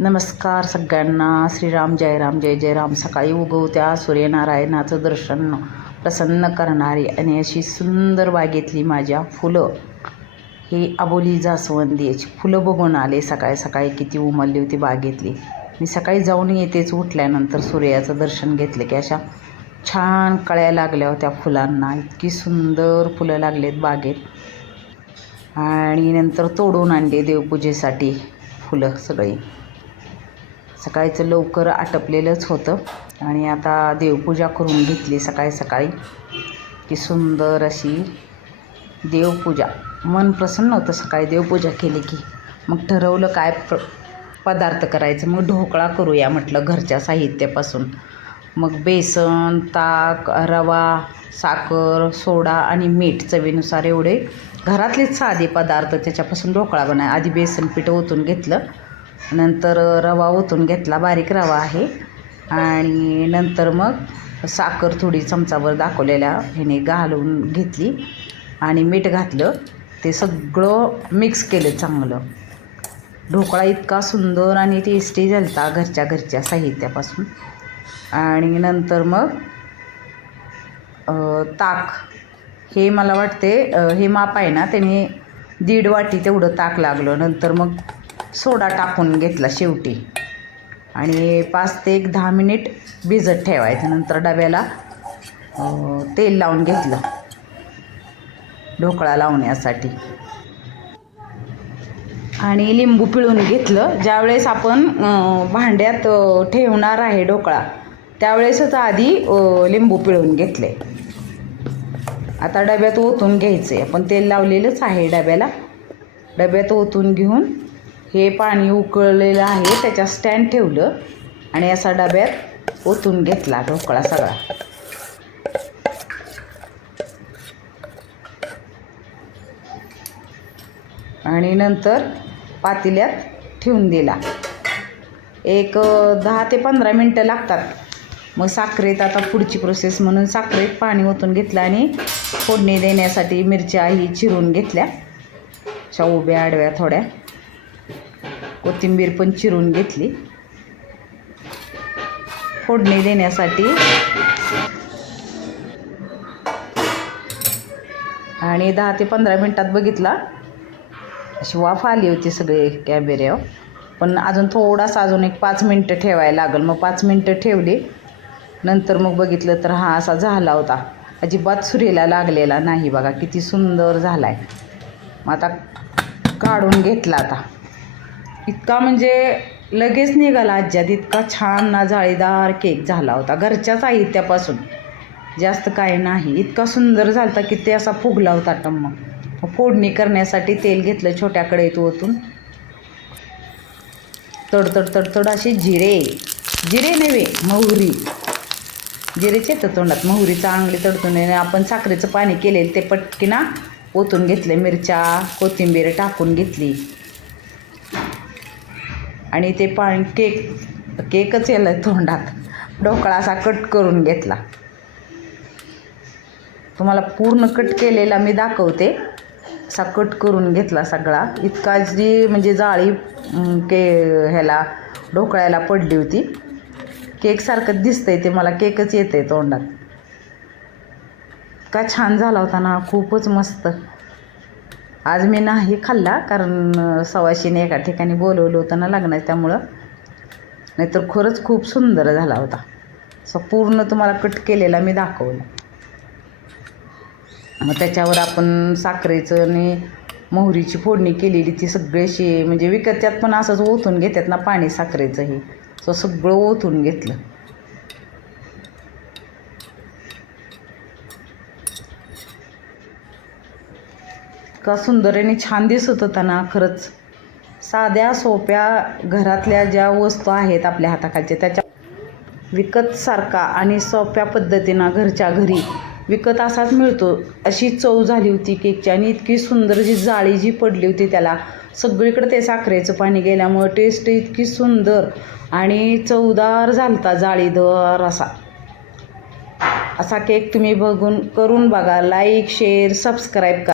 नमस्कार सगळ्यांना. श्रीराम जयराम जय जयराम. सकाळी उगवत्या सूर्यनारायणाचं दर्शन प्रसन्न करणारी आणि अशी सुंदर बागेतली माझ्या फुलं, ही अबोली जास्वंदी याची फुलं बघून आले. सकाळी सकाळी किती उमलली होती बागेतली. मी सकाळी जाऊन येतेच उठल्यानंतर सूर्याचं दर्शन घेतलं की अशा छान कळ्या लागल्या होत्या फुलांना. इतकी सुंदर फुलं लागलेत बागेत. आणि नंतर तोडून आणले देवपूजेसाठी फुलं सगळी. सकाळचं लवकर आटपलेलंच होतं आणि आता देवपूजा करून घेतली सकाळी सकाळी की सुंदर अशी देवपूजा. मन प्रसन्न होतं सकाळी देवपूजा केली की. मग ठरवलं काय पदार्थ करायचं. मग ढोकळा करूया म्हटलं घरच्या साहित्यापासून. मग बेसन, ताक, रवा, साखर, सोडा आणि मीठ चवीनुसार एवढे घरातलेच साधे पदार्थ त्याच्यापासून ढोकळा बनाय. आधी बेसन पीठ ओतून घेतलं, नंतर रवा ओतून घेतला, बारीक रवा आहे. आणि नंतर मग साखर थोडी चमचाभर दाखवलेल्या ह्याने घालून घेतली आणि मीठ घातलं. ते सगळं मिक्स केलं चांगलं. ढोकळा इतका सुंदर आणि टेस्टी झालता घरच्या साहित्यापासून. आणि नंतर मग ताक, हे मला वाटते हे माप आहे ना, त्याने 1.5 वाटी तेवढं ताक लागलं. नंतर मग सोडा टाकून घेतला शेवटी आणि 5 ते 10 मिनिट भिजत ठेवायचं. नंतर डब्याला तेल लावून घेतलं ढोकळा लावण्यासाठी आणि लिंबू पिळून घेतलं. ज्यावेळेस आपण भांड्यात ठेवणार आहे ढोकळा त्यावेळेसच आधी लिंबू पिळून घेतले. आता डब्यात ओतून घ्यायचे. आपण तेल लावलेलंच आहे डब्याला. डब्यात ओतून घेऊन हे पाणी उकळलेलं आहे त्याच्या स्टँड ठेवलं आणि असा डब्यात ओतून घेतला ढोकळा सगळा. आणि नंतर पातेल्यात ठेवून दिला. एक 10 ते 15 मिनटं लागतात. मग साखरेत आता पुढची प्रोसेस म्हणून साखरेत पाणी ओतून घेतलं आणि फोडणी देण्यासाठी मिरच्याही चिरून घेतल्या, अशा उभ्या आडव्या थोड्या. कोथिंबीर पण चिरून घेतली फोडणी देण्यासाठी. आणि 10 ते 15 मिनटात बघितला अशी वाफ आली होती सगळे कॅमेऱ्यावर. पण अजून एक 5 मिनटं ठेवायला लागेल. मग 5 मिनटं ठेवली. नंतर मग बघितलं तर हा असा झाला होता. अजिबात सुरीला लागलेला नाही. बघा किती सुंदर झाला आहे. मग आता काढून घेतला. आता इतका म्हणजे लगेच निघाला आज्यात. इतका छान ना जाळीदार केक झाला होता घरच्या साहित्यापासून, जास्त काय नाही. इतका सुंदर झाला होता की ते असा फुगला होता टम्म. फोडणी करण्यासाठी तेल घेतलं छोट्या कढईत ओतून. तडतड अशी जिरे नव्हे, मोहरी. जिरेच येतं तोंडात. मोहरी चांगली तडतून आपण साखरेचं पाणी केलेलं ते पटकीना ओतून घेतले. मिरच्या कोथिंबीर टाकून घेतली आणि ते पाणी केकच येलं तोंडात. ढोकळा असा कट करून घेतला. तुम्हाला पूर्ण कट केलेला मी दाखवते. असा कट करून घेतला सगळा. इतका जी म्हणजे जाळी ह्याला ढोकळ्याला पडली होती. केकसारखं दिसतंय ते. मला केकच येतंय तोंडात. इतका छान झाला होता ना, खूपच मस्त. आज मी नाही खाल्ला कारण सवाशीने एका ठिकाणी बोलवलं होतं ना लग्नात, त्यामुळं. नाहीतर खरंच खूप सुंदर झाला होता. असं पूर्ण तुम्हाला कट केलेला मी दाखवलं. मग त्याच्यावर आपण साखरेचं आणि मोहरीची फोडणी केलेली ती सगळीशी म्हणजे विकत्यात पण असंच ओतून घेतात ना पाणी साखरेचंही, असं सगळं ओतून घेतलं. इतका सुंदर आणि छान दिसत होता ना खरंच. साध्या सोप्या घरातल्या ज्या वस्तू आहेत आपल्या हाताखालच्या त्याच्या विकतसारखा आणि सोप्या पद्धतीनं घरच्या घरी विकत असाच मिळतो अशी चव झाली होती केकची. आणि इतकी सुंदर जी जाळी जी पडली होती त्याला सगळीकडे ते साखरेचं पाणी गेल्यामुळं टेस्ट इतकी सुंदर आणि चवदार झालता. जाळीदार असा केक तुम्ही करून बघा. लाईक, शेअर, सबस्क्राईब करा.